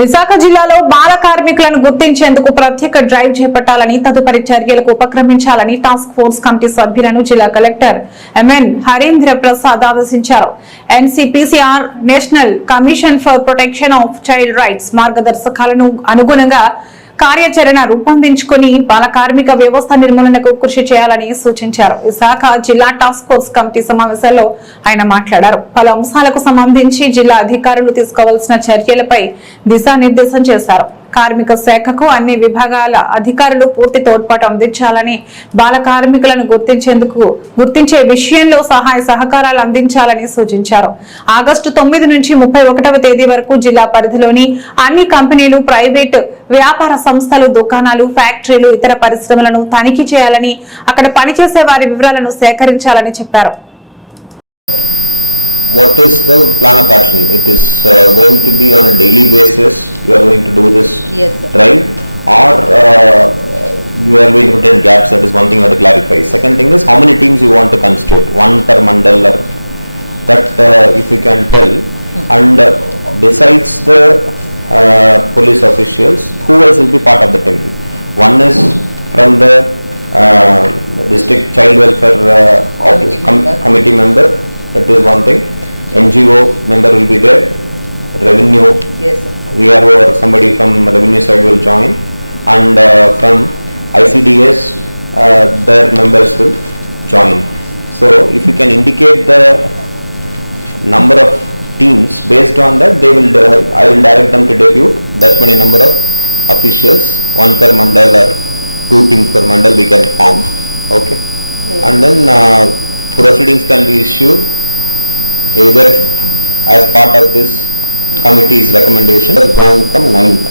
విశాఖ జిల్లాలో బాల కార్మికులను గుర్తించేందుకు ప్రత్యేక డ్రైవ్ చేపట్టాలని తదుపరి చర్యలకు ఉపక్రమించాలని టాస్క్ ఫోర్స్ కమిటీ సభ్యులను జిల్లా కలెక్టర్ ఎంఎన్ హరీంద్ర ప్రసాద్ ఆదేశించారు. NCPCR national commission for protection of child rights మార్గదర్శకాలను అనుగుణంగా కార్యాచరణ రూపొందించుకుని బాల కార్మిక వ్యవస్థ నిర్మూలనకు కృషి చేయాలని సూచించారు. విశాఖ జిల్లా టాస్క్ ఫోర్స్ కమిటీ సమావేశంలో ఆయన మాట్లాడారు. పలు అంశాలకు సంబంధించి జిల్లా అధికారులు తీసుకోవాల్సిన చర్యలపై దిశానిర్దేశం చేశారు. కార్మిక శాఖకు అన్ని విభాగాల అధికారులు పూర్తి తోడ్పాటు అందించాలని, బాల కార్మికులను గుర్తించే విషయంలో సహాయ సహకారాలు అందించాలని సూచించారు. ఆగస్టు 9 నుంచి 31వ తేదీ వరకు జిల్లా పరిధిలోని అన్ని కంపెనీలు, ప్రైవేట్ వ్యాపార సంస్థలు, దుకాణాలు, ఫ్యాక్టరీలు, ఇతర పరిశ్రమలను తనిఖీ చేయాలని, అక్కడ పనిచేసే వారి వివరాలను సేకరించాలని చెప్పారు. What is the plan of action? It is going to be on a daily basis. You are going to do this drive, or you are going to put in gaps. That is one thing you have to clarify. Second thing is how many teams you want to constitute, one per mandal, or that if you can tell. And besides the police officials, who else will be part of the team? One is from the district child welfare office committee member. That is one thing. NGO member will be there. Revenue, VRO or somebody from revenue side will join, and from ICDS their members will join. So if you can indicate the number of teams, based on that they will I will direct them to depute that many number of officials, one per mandal or 2 teams per mandal we can form. Okay, and then proceedings can be issued either as part of this committee's recommendation or join from 9th.